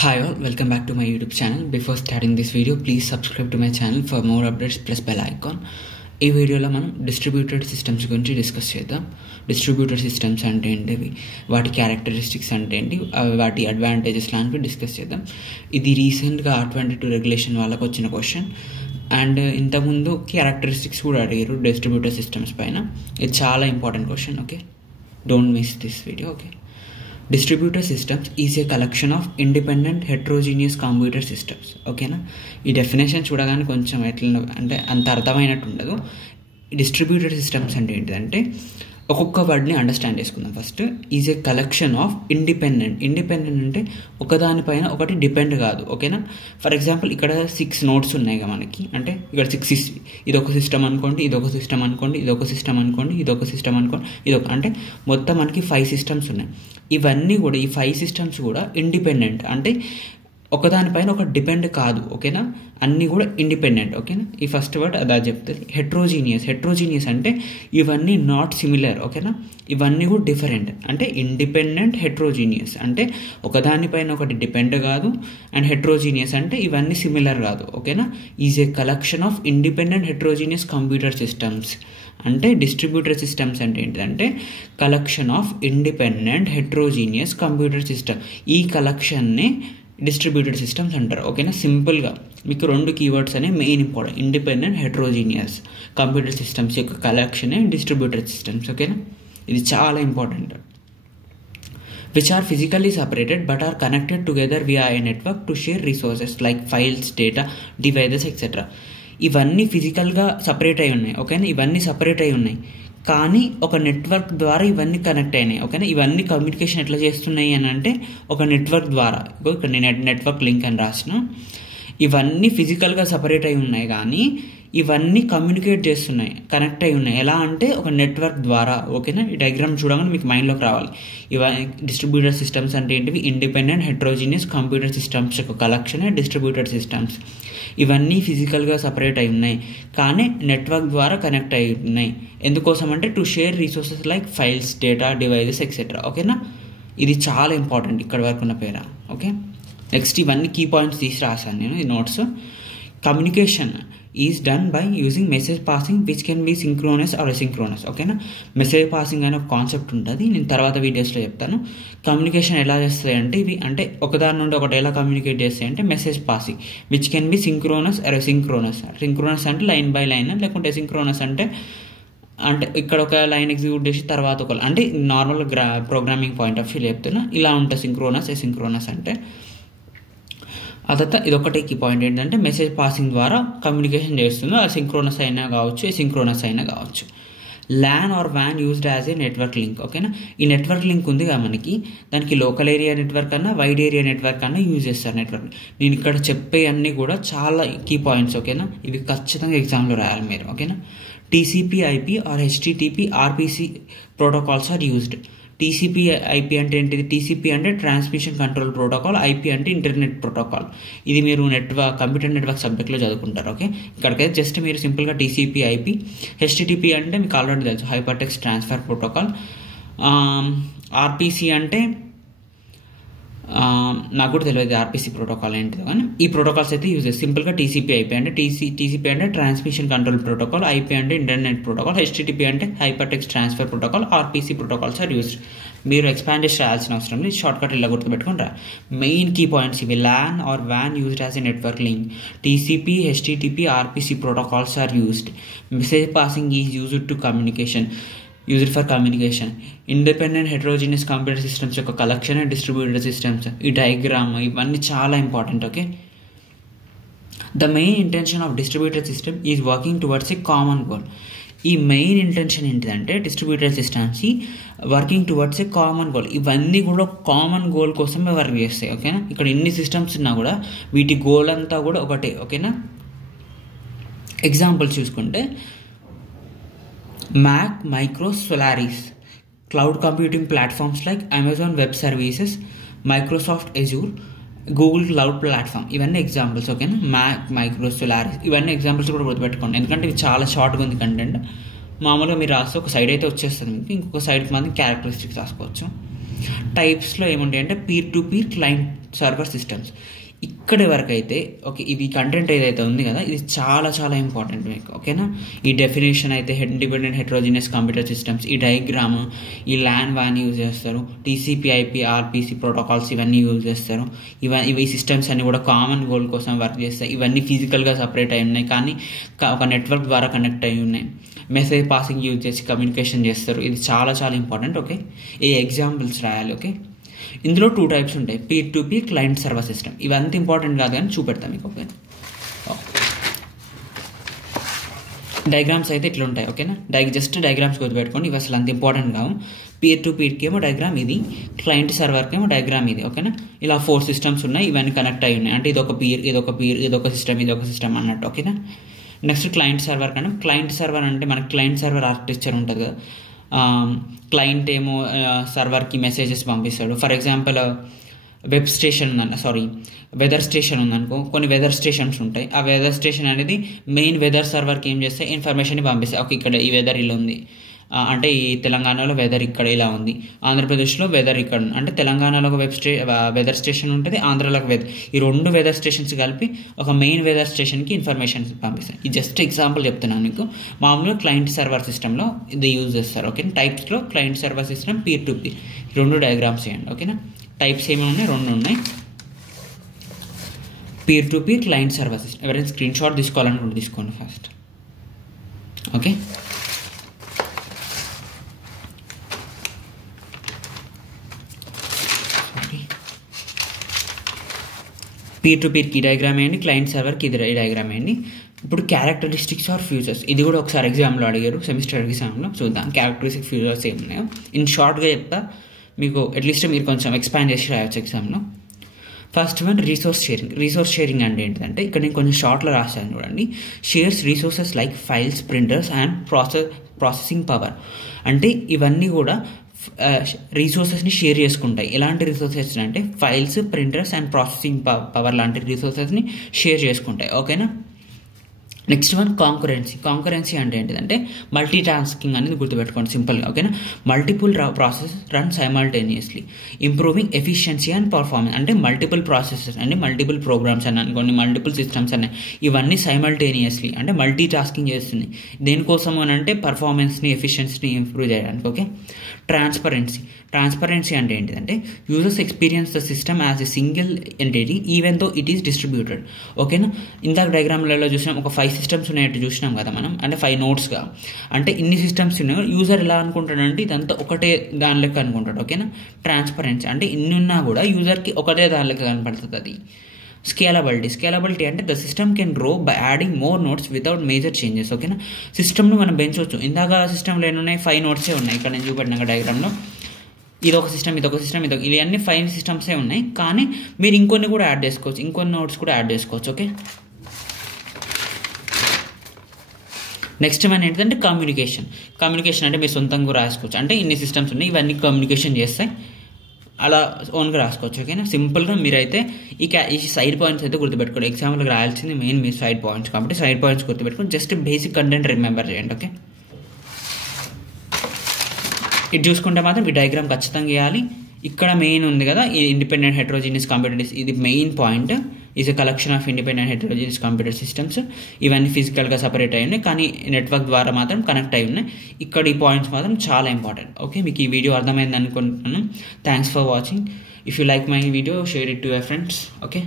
Hi all, welcome back to my YouTube channel. Before starting this video, please subscribe to my channel for more updates plus bell icon. ఈ వీడియోలో మనం distributed systems గురించి discuss చేద్దాం. Distributed systems అంటే ఏంటివి, వాటి characteristics అంటే ఏంటి, వాటి అడ్వాంటేజెస్ లాంటివి డిస్కస్ చేద్దాం. ఇది రీసెంట్గా R22 రెగ్యులేషన్ వాళ్ళకి వచ్చిన క్వశ్చన్. అండ్ ఇంతకుముందు క్యారెక్టరిస్టిక్స్ కూడా అడిగారు డిస్ట్రిబ్యూటెడ్ సిస్టమ్స్ పైన. ఇది చాలా important question. Okay, don't miss this video. Okay, distributor systems is a collection of independent heterogeneous computer systems. ఓకేనా, ఈ డెఫినేషన్ చూడగానే కొంచెం ఎట్లా అంటే అంత అర్థమైనట్టు ఉండదు. డిస్ట్రిబ్యూటర్ సిస్టమ్స్ అంటే ఏంటిదంటే, ఒక్కొక్క వర్డ్ని అండర్స్టాండ్ చేసుకుందాం. First, is a collection of independent అంటే ఒకదానిపైన ఒకటి డిపెండ్ కాదు. ఓకేనా, ఫర్ ఎగ్జాంపుల్ ఇక్కడ 6 నోట్స్ ఉన్నాయి కదా మనకి, అంటే ఇక్కడ 6 ఇదొక సిస్టమ్ అనుకోండి, ఇదొక సిస్టమ్ అనుకోండి, ఇదొక సిస్టమ్ అనుకోండి, ఇదొక సిస్టమ్ అనుకోండి, ఇదొక, అంటే మొత్తం మనకి 5 సిస్టమ్స్ ఉన్నాయి. ఇవన్నీ కూడా, ఈ 5 సిస్టమ్స్ కూడా ఇండిపెండెంట్, అంటే ఒకదానిపైన ఒక డిపెండ్ కాదు. ఓకేనా, అన్నీ కూడా ఇండిపెండెంట్. ఓకేనా, ఈ ఫస్ట్ వర్డ్ అదా చెప్తుంది. హెట్రోజీనియస్ అంటే ఇవన్నీ నాట్ సిమిలర్. ఓకేనా, ఇవన్నీ కూడా డిఫరెంట్, అంటే ఇండిపెండెంట్ హెట్రోజీనియస్ అంటే ఒకదానిపైన ఒకటి డిపెండ్ కాదు. అండ్ హెట్రోజీనియస్ అంటే ఇవన్నీ సిమిలర్ కాదు. ఓకేనా, is a collection of independent heterogeneous computer systems. అంటే డిస్ట్రిబ్యూటర్ సిస్టమ్స్ అంటే ఏంటంటే collection of independent heterogeneous computer system. ఈ కలెక్షన్ని డిస్ట్రిబ్యూటెడ్ సిస్టమ్స్ అంటారు. ఓకేనా, సింపుల్గా మీకు 2 కీవర్డ్స్ అనేవి main important. Independent heterogeneous computer systems యొక్క కలెక్షనే డిస్ట్రిబ్యూటెడ్ సిస్టమ్స్. ఓకేనా, ఇది చాలా important. Which are physically separated but are connected together via a network to share resources like files, data, devices etcetera. ఇవన్నీ ఫిజికల్గా సపరేట్ అయి ఉన్నాయి. ఓకేనా, ఇవన్నీ సపరేట్ అయి ఉన్నాయి, కానీ ఒక నెట్వర్క్ ద్వారా ఇవన్నీ కనెక్ట్ అయినాయి. ఓకేనా, ఇవన్నీ కమ్యూనికేషన్ ఎట్లా చేస్తున్నాయి అని అంటే ఒక నెట్వర్క్ ద్వారా. ఇక్కడ నేను నెట్వర్క్ లింక్ అని రాసిన. ఇవన్నీ ఫిజికల్గా సపరేట్ అయి ఉన్నాయి, కానీ ఇవన్నీ కమ్యూనికేట్ చేస్తున్నాయి, కనెక్ట్ అయి ఉన్నాయి. ఎలా అంటే ఒక నెట్వర్క్ ద్వారా. ఓకేనా, ఈ డయాగ్రామ్ చూడగానే మీకు మైండ్లోకి రావాలి. డిస్ట్రిబ్యూటర్ సిస్టమ్స్ అంటే ఏంటివి, ఇండిపెండెంట్ హెట్రోజీనియస్ కంప్యూటర్ సిస్టమ్స్ యొక్క కలెక్షనే డిస్ట్రిబ్యూటెడ్ సిస్టమ్స్. ఇవన్నీ ఫిజికల్గా సపరేట్ అయి ఉన్నాయి, కానీ నెట్వర్క్ ద్వారా కనెక్ట్ అయి ఉన్నాయి. ఎందుకోసం అంటే to share resources like files, data, devices etcetera. ఓకేనా, ఇది చాలా ఇంపార్టెంట్ ఇక్కడ వరకు ఉన్న పేర. ఓకే, నెక్స్ట్ ఇవన్నీ కీ పాయింట్స్ తీసి రాశాను నేను ఈ notes. Communication is done by using message passing which can be synchronous or asynchronous. ఓకేనా, మెసేజ్ పాసింగ్ అనే ఒక కాన్సెప్ట్ ఉంటుంది, నేను తర్వాత వీడియోస్లో చెప్తాను. కమ్యూనికేషన్ ఎలా చేస్తాయి అంటే ఇవి, అంటే ఒకదాని నుండి ఒకటి ఎలా కమ్యూనికేట్ చేస్తాయి అంటే message passing which can be synchronous or asynchronous. Synchronous అంటే లైన్ బై లైన్, లేకుంటే అసింక్రోనస్ అంటే ఇక్కడ ఒక లైన్ ఎగ్జిక్యూట్ చేసి తర్వాత ఒక, అంటే normal programming point of view చెప్తున్నా. ఇలా ఉంటుంది సింక్రోనస్, అసింక్రోనస్ అంటే. అదంతా ఇదొకటి కీ పాయింట్ ఏంటంటే మెసేజ్ పాసింగ్ ద్వారా కమ్యూనికేషన్ చేస్తుంది. అది సింక్రోనస్ అయినా కావచ్చు, ఎసింక్రోనస్ అయినా కావచ్చు. LAN or WAN used as a network link. ఓకేనా, ఈ నెట్వర్క్ లింక్ ఉంది కదా మనకి, దానికి లోకల్ ఏరియా నెట్వర్క్ అన్నా వైడ్ ఏరియా నెట్వర్క్ అన్నా యూజ్ చేస్తారు నెట్వర్క్. నేను ఇక్కడ చెప్పే అన్నీ కూడా చాలా కీ పాయింట్స్. ఓకేనా, ఇవి ఖచ్చితంగా ఎగ్జామ్లో రాయాలి మీరు. ఓకేనా, TCP/IP or HTTP RPC protocols are used. TCP/IP అంటే ఏంటిది, TCP అంటే ట్రాన్స్మిషన్ కంట్రోల్ ప్రోటోకాల్, IP అంటే ఇంటర్నెట్ ప్రోటోకాల్. ఇది మీరు కంప్యూటర్ నెట్వర్క్ సబ్జెక్ట్లో చదువుకుంటారు. ఓకే, ఇక్కడికైతే జస్ట్ మీరు సింపుల్గా TCP/IP. HTTP అంటే మీకు ఆల్రెడీ తెలుసు, hyper text transfer protocol. RPC అంటే నాకు కూడా తెలియదు RPC ప్రోటోకాల్ ఏంటిదో, కానీ ఈ ప్రోటోకాల్స్ అయితే యూజ్ చేస్తారు. సింపుల్గా TCP/IP అంటే TCP అంటే ట్రాన్స్మిషన్ కంట్రోల్ ప్రోటోకాల్, IP అంటే ఇంటర్నెట్ ప్రోటోకాల్, HTTP అంటే hypertext transfer protocol, RPC protocols are used. మీరు ఎక్స్పాండ్ చేసి రాయాల్సిన అవసరం లేదు, షార్ట్ కట్ ఇలా గుర్తుపెట్టుకుని రా. మెయిన్ కీ పాయింట్స్ ఇవి. LAN or WAN used as a network link. TCP, HTTP, RPC protocols are used. Message passing is used to communication, used for communication. Independent heterogeneous computer systems యొక్క collection distributed systems. ఈ diagram ఇవన్నీ చాలా important. Okay, the main intention of distributed system is working towards a common goal. ఈ main intention ఏంటిదంటే distributed systems working towards a common goal. ఇవన్నీ కూడా common goal కోసమే work చేస్తాయి. ఓకేనా, ఇక్కడ ఎన్ని సిస్టమ్స్ ఉన్నా కూడా వీటి గోల్ అంతా కూడా ఒకటే. ఓకేనా, ఎగ్జాంపుల్స్ చూసుకుంటే Mac, Micro, Solaris, cloud computing platforms like Amazon Web Services, Microsoft Azure, Google Cloud Platform. ఇవన్నీ ఎగ్జాంపుల్స్. ఓకేనా, Mac, Micro, Solaris ఇవన్నీ ఎగ్జాంపుల్స్ కూడా గుర్తుపెట్టుకోండి, ఎందుకంటే ఇవి చాలా షార్ట్గా ఉంది కంటెంట్. మామూలుగా మీరు రాస్తే ఒక సైడ్ అయితే వచ్చేస్తుంది మీకు, ఇంకొక సైడ్కి మాత్రం క్యారెక్టరిస్టిక్స్ రాసుకోవచ్చు. టైప్స్లో ఏముంటాయి అంటే peer to peer client server systems. ఇక్కడి వరకు అయితే ఓకే, ఇది కంటెంట్ ఏదైతే ఉంది కదా ఇది చాలా చాలా ఇంపార్టెంట్ మీకు. ఓకేనా, ఈ డెఫినేషన్ అయితే ఇండిపెండెంట్ హెటరోజినియస్ కంప్యూటర్ సిస్టమ్స్, ఈ డయాగ్రామ్, ఈ ల్యాన్ వాన్ యూజ్ చేస్తారు, టీసీపీ ఐపీ ఆర్పీసీ ప్రోటోకాల్స్ ఇవన్నీ యూజ్ చేస్తారు. ఇవి సిస్టమ్స్ అన్ని కూడా కామన్ గోల్ కోసం వర్క్ చేస్తాయి. ఇవన్నీ ఫిజికల్గా సపరేట్ అయి ఉన్నాయి కానీ ఒక నెట్వర్క్ ద్వారా కనెక్ట్ అయి ఉన్నాయి. మెసేజ్ పాసింగ్ యూజ్ చేసి కమ్యూనికేషన్ చేస్తారు. ఇది చాలా చాలా ఇంపార్టెంట్. ఓకే, ఈ ఎగ్జాంపుల్స్ రాయాలి. ఓకే, ఇందులో 2 టైప్స్ ఉంటాయి, peer to peer client server system. ఇవి అంత ఇంపార్టెంట్ కాదు కానీ చూపెడతాం మీకు. ఓకే, డయాగ్రామ్స్ అయితే ఇట్లా ఉంటాయి. ఓకేనా, జస్ట్ డయాగ్రామ్స్ గుర్తుపెట్టుకోండి, ఇవి అసలు అంత ఇంపార్టెంట్ కావు. పీర్ టు పీర్కి ఏమో డయాగ్రామ్ ఇది, క్లయింట్ సర్వర్కి ఏమో డయాగ్రామ్ ఇది. ఓకేనా, ఇలా 4 సిస్టమ్స్ ఉన్నాయి, ఇవన్నీ కనెక్ట్ అయి ఉన్నాయి. అంటే ఇదొక పీర్, ఇదొక సిస్టమ్ అన్నట్టు. ఓకేనా, నెక్స్ట్ క్లయింట్ సర్వర్ కన్నా, క్లయింట్ సర్వర్ అంటే మనకి క్లయింట్ సర్వర్ ఆర్కిటెక్చర్ ఉంటుంది కదా. క్లయింట్ ఏమో సర్వర్కి మెసేజెస్ పంపిస్తాడు. ఫర్ ఎగ్జాంపుల్ వెదర్ స్టేషన్ ఉందనుకో, కొన్ని వెదర్ స్టేషన్స్ ఉంటాయి. ఆ వెదర్ స్టేషన్ అనేది మెయిన్ వెదర్ సర్వర్కి ఏం చేస్తే ఇన్ఫర్మేషన్ పంపిస్తాయి. ఓకే, ఇక్కడ ఈ వెదర్ ఇలా ఉంది అంటే ఈ తెలంగాణలో వెదర్ ఇక్కడ ఇలా ఉంది, ఆంధ్రప్రదేశ్లో వెదర్ ఇక్కడ ఉంది అంటే తెలంగాణలో ఒక వెదర్ స్టేషన్ ఉంటుంది, ఆంధ్రాలో ఒక వెదర్. ఈ 2 వెదర్ స్టేషన్స్ కలిపి ఒక మెయిన్ వెదర్ స్టేషన్కి ఇన్ఫర్మేషన్ పంపిస్తాయి. ఇది జస్ట్ ఎగ్జాంపుల్ చెప్తున్నాను మీకు. మామూలుగా క్లయింట్ సర్వర్ సిస్టంలో ఇది యూజ్ చేస్తారు. ఓకే, టైప్స్లో client server system, peer to peer, 2 diagrams చేయండి. ఓకేనా, టైప్స్ ఏమి ఉన్నాయి, 2 ఉన్నాయి. Peer to peer client server system. ఎవరైనా స్క్రీన్ షాట్ తీసుకోవాలనుకుంటే తీసుకోండి ఫస్ట్. ఓకే, పీర్ టు పీర్కి డయాగ్రామ్ వేయండి, క్లయింట్ సర్వర్కి ఇది డయాగ్రామ్ వేయండి. ఇప్పుడు క్యారెక్టరిస్టిక్స్ ఆర్ ఫ్యూచర్స్, ఇది కూడా ఒకసారి ఎగ్జామ్లో అడిగారు, సెమిస్టర్ ఎగ్జామ్లో. చూద్దాం క్యారెక్టరిస్టిక్ ఫ్యూచర్స్ ఏమున్నాయో. ఇన్ షార్ట్గా చెప్తా మీకు, అట్లీస్ట్ మీరు కొంచెం ఎక్స్పాండ్ చేసి రాయొచ్చు ఎగ్జామ్లో. ఫస్ట్ వన్ రిసోర్స్ షేరింగ్ అంటే ఏంటంటే ఇక్కడ నేను కొంచెం షార్ట్లో రాశాను చూడండి. Shares resources like files, printers and processing power. అంటే ఇవన్నీ కూడా రిసోర్సెస్ని షేర్ చేసుకుంటాయి. ఎలాంటి రిసోర్సెస్ అంటే files, printers and processing power లాంటి రిసోర్సెస్ని షేర్ చేసుకుంటాయి. ఓకేనా, నెక్స్ట్ వన్ కాంకరెన్సీ అంటే ఏంటిదంటే మల్టీ టాస్కింగ్ అనేది గుర్తుపెట్టుకోండి సింపుల్గా. ఓకేనా, multiple process run simultaneously improving efficiency and performance. అంటే మల్టిపుల్ ప్రాసెసెస్ అంటే మల్టిపుల్ ప్రోగ్రామ్స్ అని అనుకోండి, మల్టిపుల్ సిస్టమ్స్ అనే ఇవన్నీ సైమల్టేనియస్లీ అంటే మల్టీ టాస్కింగ్ చేస్తుంది. దేనికోసం అని అంటే పర్ఫార్మెన్స్ని, ఎఫిషియన్సీని ఇంప్రూవ్ చేయడానికి. ఓకే, ట్రాన్స్పరెన్సీ అంటే ఏంటిదంటే users experience the system as a single entity even though it is distributed. ఓకేనా, ఇందాక డయాగ్రామ్లలో చూసినాం ఒక 5 సిస్టమ్స్ ఉన్నాయంటే చూసినాం కదా మనం, అంటే 5 నోట్స్గా. అంటే ఇన్ని సిస్టమ్స్ ఉన్నాయి, యూజర్ ఎలా అనుకుంటాడంటే ఇదంతా ఒకటే దాని లెక్క అనుకుంటాడు. ఓకేనా, ట్రాన్స్పరెన్సీ అంటే ఇన్ని ఉన్నా కూడా యూజర్కి ఒకటే దాని లెక్క కనపడుతుంది. అది స్కేలబిలిటీ అంటే the system can grow by adding more notes without major changes. ఓకేనా, సిస్టమ్ను మనం పెంచవచ్చు. ఇందాక సిస్టమ్లో ఎన్నున్నాయి, 5 నోట్సే ఉన్నాయి. ఇక్కడ నేను చూపెట్టినాక డయాగ్రామ్లో ఇదొక సిస్టమ్, ఇవన్నీ 5 సిస్టమ్సే ఉన్నాయి. కానీ మీరు ఇంకొన్ని కూడా యాడ్ చేసుకోవచ్చు, ఇంకొన్ని నోట్స్ కూడా యాడ్ చేసుకోవచ్చు. ఓకే, నెక్స్ట్ వన్ ఏంటంటే కమ్యూనికేషన్ అంటే మీరు సొంతంగా రాసుకోవచ్చు. అంటే ఇన్ని సిస్టమ్స్ ఉన్నాయి, ఇవన్నీ కమ్యూనికేషన్ చేస్తాయి, అలా ఓన్గా రాసుకోవచ్చు. ఓకేనా, సింపుల్గా మీరైతే ఈ సైడ్ పాయింట్స్ అయితే గుర్తుపెట్టుకోండి. ఎగ్జాంపుల్కి రాయాల్సింది మెయిన్ మీ సైడ్ పాయింట్స్ కాబట్టి సైడ్ పాయింట్స్ గుర్తుపెట్టుకోండి. జస్ట్ బేసిక్ కంటెంట్ రిమెంబర్ చేయండి. ఓకే, ఇది చూసుకుంటే మాత్రం ఈ డయాగ్రామ్ ఖచ్చితంగా వేయాలి. ఇక్కడ మెయిన్ ఉంది కదా ఈ ఇండిపెండెంట్ హెటరోజీనియస్ కంప్యూటర్, ఇది main point. Is a collection of independent heterogeneous computer systems. ఇవన్నీ ఫిజికల్గా సపరేట్ అయి ఉన్నాయి కానీ నెట్వర్క్ ద్వారా మాత్రం కనెక్ట్ అయి ఉన్నాయి. ఇక్కడ ఈ పాయింట్స్ మాత్రం చాలా ఇంపార్టెంట్. ఓకే, మీకు ఈ వీడియో అర్థమైంది అనుకుంటున్నాను. Thanks for watching. If you like my video, share it to your friends. Okay.